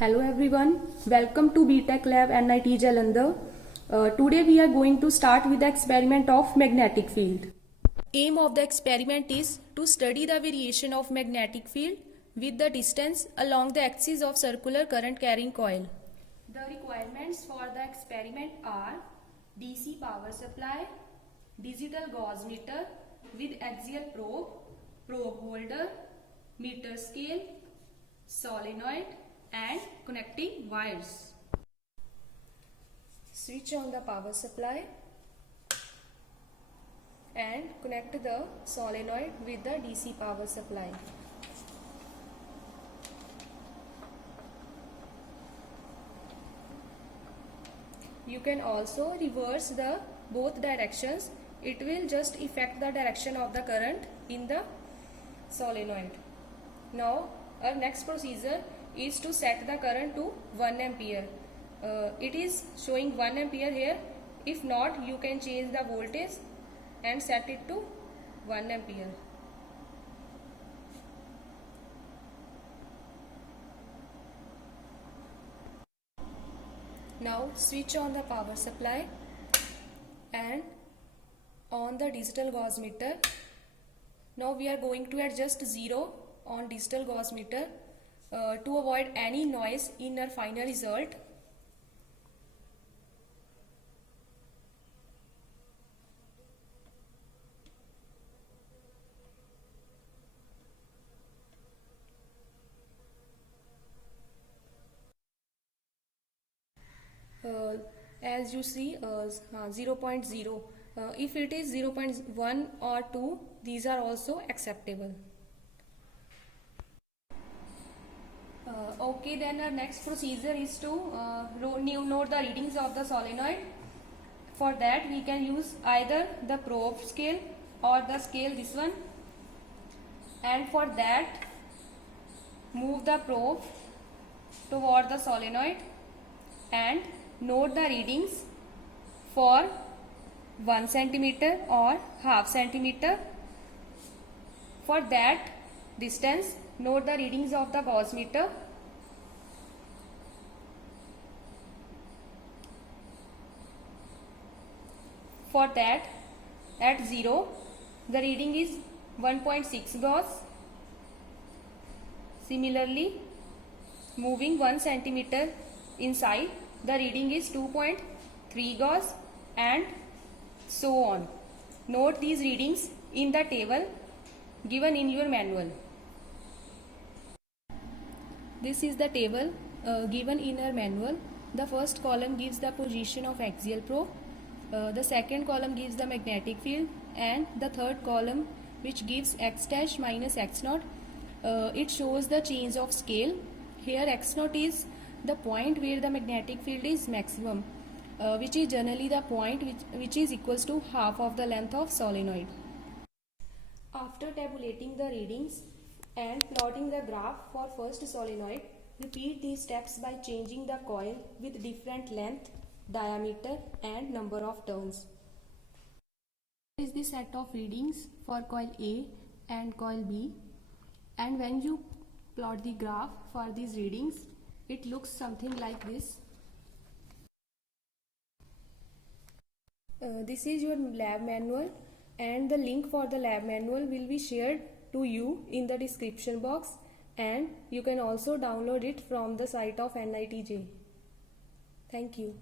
Hello everyone, welcome to BTech Lab NIT Jalandhar. Today we are going to start with the experiment of magnetic field. Aim of the experiment is to study the variation of magnetic field with the distance along the axis of circular current carrying coil. The requirements for the experiment are DC power supply, digital gauge meter with axial probe, probe holder, meter scale, solenoid and connecting wires. Switch on the power supply and connect the solenoid with the DC power supply. You can also reverse the both directions. It will just affect the direction of the current in the solenoid. Now our next procedure is to set the current to 1 ampere. It is showing 1 ampere here. If not, you can change the voltage and set it to 1 ampere. Now switch on the power supply and on the digital gauge meter. Now we are going to adjust 0 on digital gauge meter to avoid any noise in our final result. As you see 0.0. If it is 0.1 or 2, these are also acceptable. Okay, then our next procedure is to note the readings of the solenoid. For that we can use either the probe scale or the scale, this one, and for that move the probe toward the solenoid and note the readings for 1 centimeter or half centimeter. For that distance, note the readings of the gauge meter. For that, at 0, the reading is 1.6 gauge. Similarly, moving 1 centimeter inside, the reading is 2.3 gauge, and so on. Note these readings in the table given in your manual. This is the table given in our manual. The first column gives the position of axial probe. The second column gives the magnetic field, and the third column, which gives x dash minus x naught, it shows the change of scale. Here x naught is the point where the magnetic field is maximum, which is generally the point which is equals to half of the length of solenoid. After tabulating the readings and plotting the graph for first solenoid, repeat these steps by changing the coil with different length, diameter and number of turns. This is the set of readings for coil A and coil B, and when you plot the graph for these readings, it looks something like this. This is your lab manual, and the link for the lab manual will be shared to you in the description box, and you can also download it from the site of NITJ. Thank you.